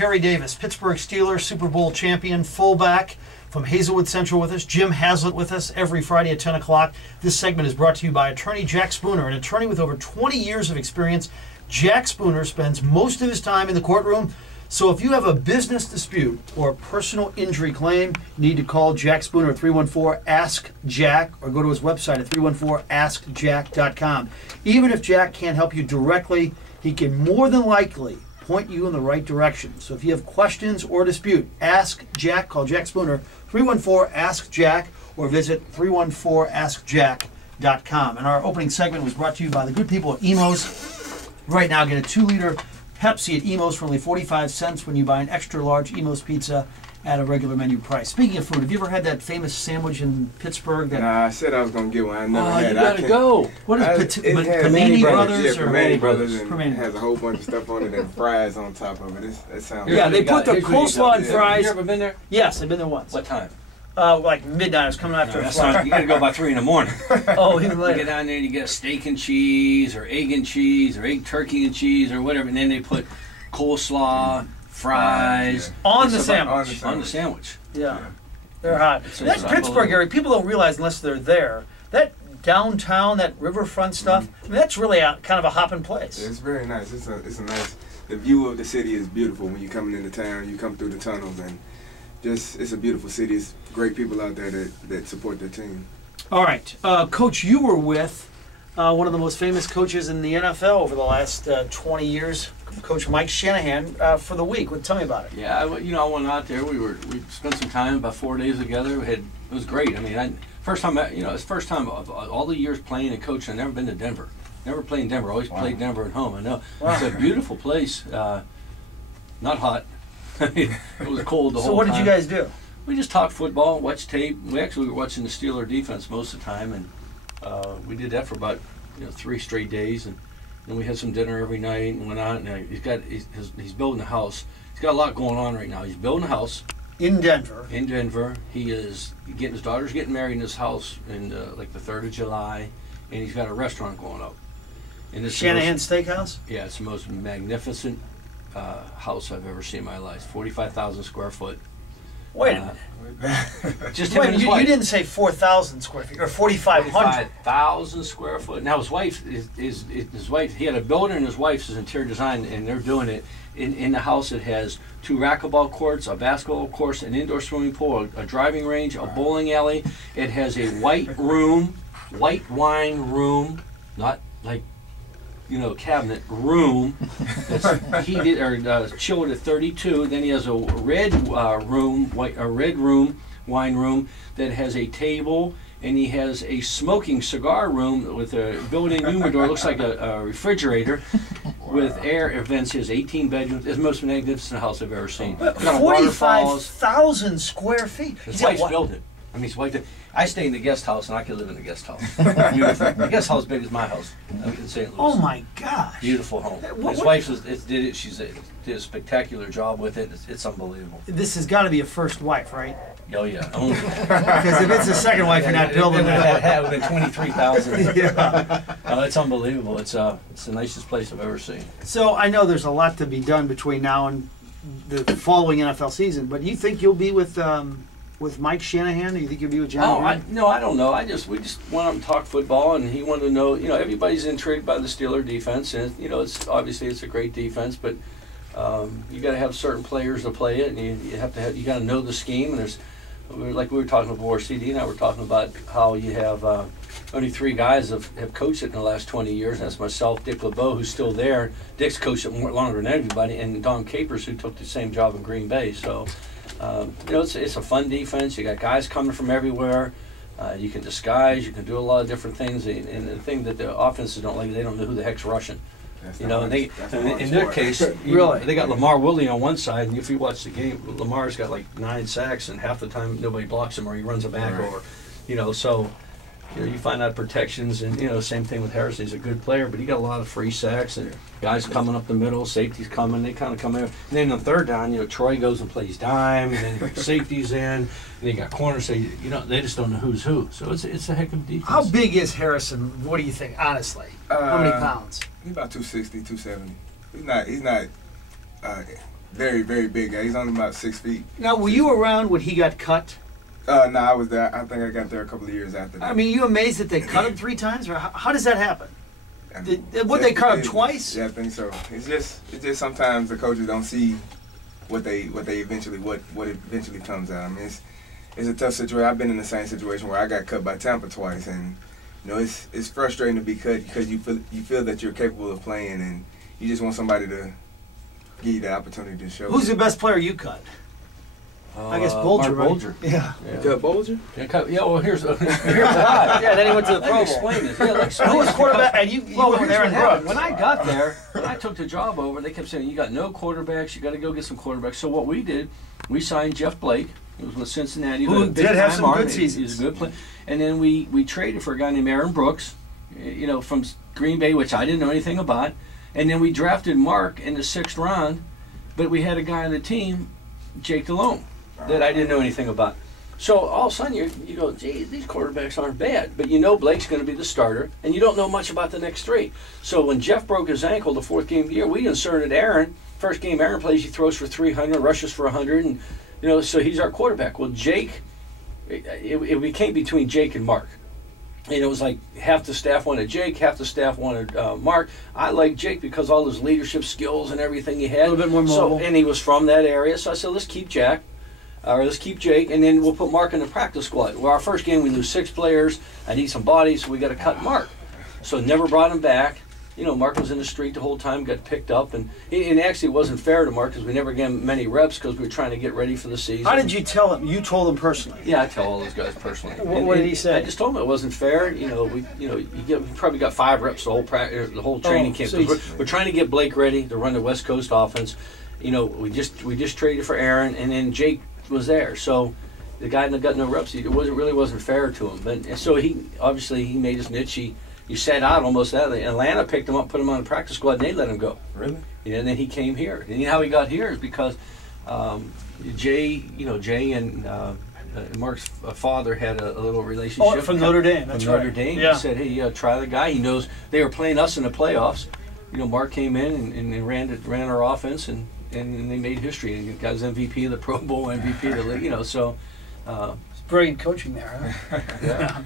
Carey Davis, Pittsburgh Steelers, Super Bowl champion, fullback from Hazelwood Central with us. Jim Haslett with us every Friday at 10 o'clock. This segment is brought to you by attorney Jack Spooner, an attorney with over 20 years of experience. Jack Spooner spends most of his time in the courtroom. So if you have a business dispute or a personal injury claim, you need to call Jack Spooner at 314-ASK-JACK or go to his website at 314askjack.com. Even if Jack can't help you directly, he can more than likely point you in the right direction. So if you have questions or dispute, ask Jack. Call Jack Spooner, 314-ASK-JACK, or visit 314askjack.com. And our opening segment was brought to you by the good people at Emos. Right now, get a 2-liter Pepsi at Emos for only 45 cents when you buy an extra large Emos pizza at a regular menu price. Speaking of food, have you ever had that famous sandwich in Pittsburgh? Nah, I said I was going to get one. I never had it. You gotta go. What is it? Panini Brothers? Yeah, or Panini Brothers. And Panini. it has a whole bunch of stuff on it and fries on top of it. That sounds Yeah, they put the coleslaw and fries. You ever been there? Yes, I've been there once. What time? Like midnight. I was coming after a flight. You gotta go by 3 in the morning. Oh, even You later. get down there and you get a steak and cheese, or egg and cheese, or egg turkey and cheese, or whatever, and then they put coleslaw, fries On It's the about- sandwich. On the sandwich. Yeah, they're hot. It's That Pittsburgh unbelievable. area, people don't realize unless they're there, that downtown, that riverfront stuff, I mean, that's really kind of a hopping place. Yeah, it's very nice. It's a nice. The view of the city is beautiful when you're coming into town. You come through the tunnels and it's a beautiful city. It's great people out there that support their team. All right, Coach, you were with one of the most famous coaches in the NFL over the last 20 years, Coach Mike Shanahan, for the week. Tell me about it. Yeah, I went out there. We spent some time, about 4 days together. It was great. I mean, it's first time of all the years playing and coaching. I've never been to Denver. Never played in Denver. Always played Denver at home. I know. Wow. It's a beautiful place. Not hot. It was cold the whole time. So what did you guys do? We just talked football, watched tape. We actually were watching the Steeler defense most of the time, and we did that for about 3 straight days. And then we had some dinner every night and went out. And he's building a house. He's got a lot going on right now. He's building a house In Denver. in Denver. He is getting his daughter's getting married in his house in like the 3rd of July, and he's got a restaurant going up. And it's Shanahan Steakhouse? Yeah, it's the most magnificent house I've ever seen in my life. 45,000 square foot. Wait a minute. Just him and Wait, his you wife. didn't say 4,000 square feet, or 4,500. 45,000 square foot. Now his wife his wife. He had a builder and his wife's his interior design, and they're doing it in the house. It has 2 racquetball courts, a basketball course, an indoor swimming pool, a driving range, a bowling alley. It has a white wine room, not like cabinet room that's heated or chilled at 32. Then he has a red wine room that has a table, and he has a smoking cigar room with a built-in humidor. Looks like a refrigerator with air vents. He has 18 bedrooms. It's the most magnificent house I've ever seen. But Got waterfalls. 45,000 square feet. His wife's built it. I mean, his wife did. I stay in the guest house, and I could live in the guest house. Beautiful. The guest house is big as my house in St. Louis. Oh my gosh. Beautiful home. His wife did it. She did a spectacular job with it. It's unbelievable. This has got to be a first wife, right? Oh yeah. Because if it's a second wife, you're not building that. It would have been 23,000. Yeah. It's unbelievable. It's the nicest place I've ever seen. So I know there's a lot to be done between now and the following NFL season, but you think you'll be with Mike Shanahan, or you think you'll be with John? I don't know. We just went up and talked football, and he wanted to know. Everybody's intrigued by the Steeler defense, and it's obviously it's a great defense, but you got to have certain players to play it, and you got to know the scheme. And like we were talking before, CD and I were talking about how you have only 3 guys have coached it in the last 20 years. And that's myself, Dick LeBeau, who's still there. Dick's coached it longer than everybody, and Don Capers, who took the same job in Green Bay. So. It's a fun defense. You got guys coming from everywhere. You can disguise. You can do a lot of different things. And the thing that the offenses don't like, they don't know who the heck's rushing. And in their case, Really? they got Lamar Willie on one side, and if you watch the game, Lamar's got like 9 sacks, and half the time nobody blocks him or he runs a back over. So. You find out protections, and same thing with Harrison. He's a good player, but he got a lot of free sacks, and guys coming up the middle, safeties coming, they kind of come in. And then on 3rd down, Troy goes and plays dime, and then safety's in, and they got corners. So they just don't know who's who. So it's a heck of a defense. How big is Harrison? What do you think, honestly? How many pounds? He's about 260, 270. He's not very, very big guy. He's only about 6 feet. Now, were you around when he got cut? No, I was there. I think I got there a couple of years after that. I mean, you amazed that they cut him 3 times, or how does that happen? Would they cut him twice? Yeah, I think so. It's just sometimes the coaches don't see what eventually comes out. I mean, it's a tough situation. I've been in the same situation where I got cut by Tampa twice, and you know it's frustrating to be cut because you feel that you're capable of playing, and you just want somebody to give you the opportunity to show. Who's the best player you cut? I guess Bolger. Mark Bolger. Yeah. You cut Bolger? Yeah, well, here's why. Yeah, then he went to the Pro Bowl. Explain this. Yeah, Who was quarterback? And you well, were there in Brooks. When I got there, when I took the job over, they kept saying, you got no quarterbacks, you got to go get some quarterbacks. So what we did, we signed Jeff Blake. He was with Cincinnati. Who did have some good seasons. He was a good player. And then we traded for a guy named Aaron Brooks, you know, from Green Bay, which I didn't know anything about. And then we drafted Mark in the 6th round, but we had a guy on the team, Jake Delhomme, that I didn't know anything about. So all of a sudden you go, gee, these quarterbacks aren't bad. But you know Blake's going to be the starter, and you don't know much about the next 3. So when Jeff broke his ankle the 4th game of the year, we inserted Aaron. First game Aaron plays, he throws for 300, rushes for 100, and you know, so he's our quarterback. Well, Jake, it became between Jake and Mark. And it was like half the staff wanted Jake, half the staff wanted Mark. I liked Jake because all his leadership skills and everything he had. A little bit more mobile. And he was from that area, so I said, let's keep Jake, and then we'll put Mark in the practice squad. Well, our first game we lose 6 players. I need some bodies, so we got to cut Mark. So never brought him back. You know, Mark was in the street the whole time, got picked up, and actually it wasn't fair to Mark because we never gave him many reps because we were trying to get ready for the season. How did you tell him? You told him personally. Yeah, I tell all those guys personally. What did he say? I just told him it wasn't fair. You know, you probably got 5 reps the whole training camp. So We're trying to get Blake ready to run the West Coast offense. You know, we just traded for Aaron, and then Jake was there. So the guy that got no reps, it really wasn't fair to him. But so he made his niche. He sat out almost out of it. Atlanta picked him up, put him on the practice squad, and they let him go. Really? Yeah, and then he came here. And you know how he got here is because Jay and Mark's father had a little relationship. Oh, from Notre Dame. That's from Notre Dame. Yeah. He said, hey, try the guy. He knows they were playing us in the playoffs. You know, Mark came in and ran our offense, and they made history. And he got his MVP of the Pro Bowl, MVP of the league. You know, so. Brilliant coaching there, huh? Yeah.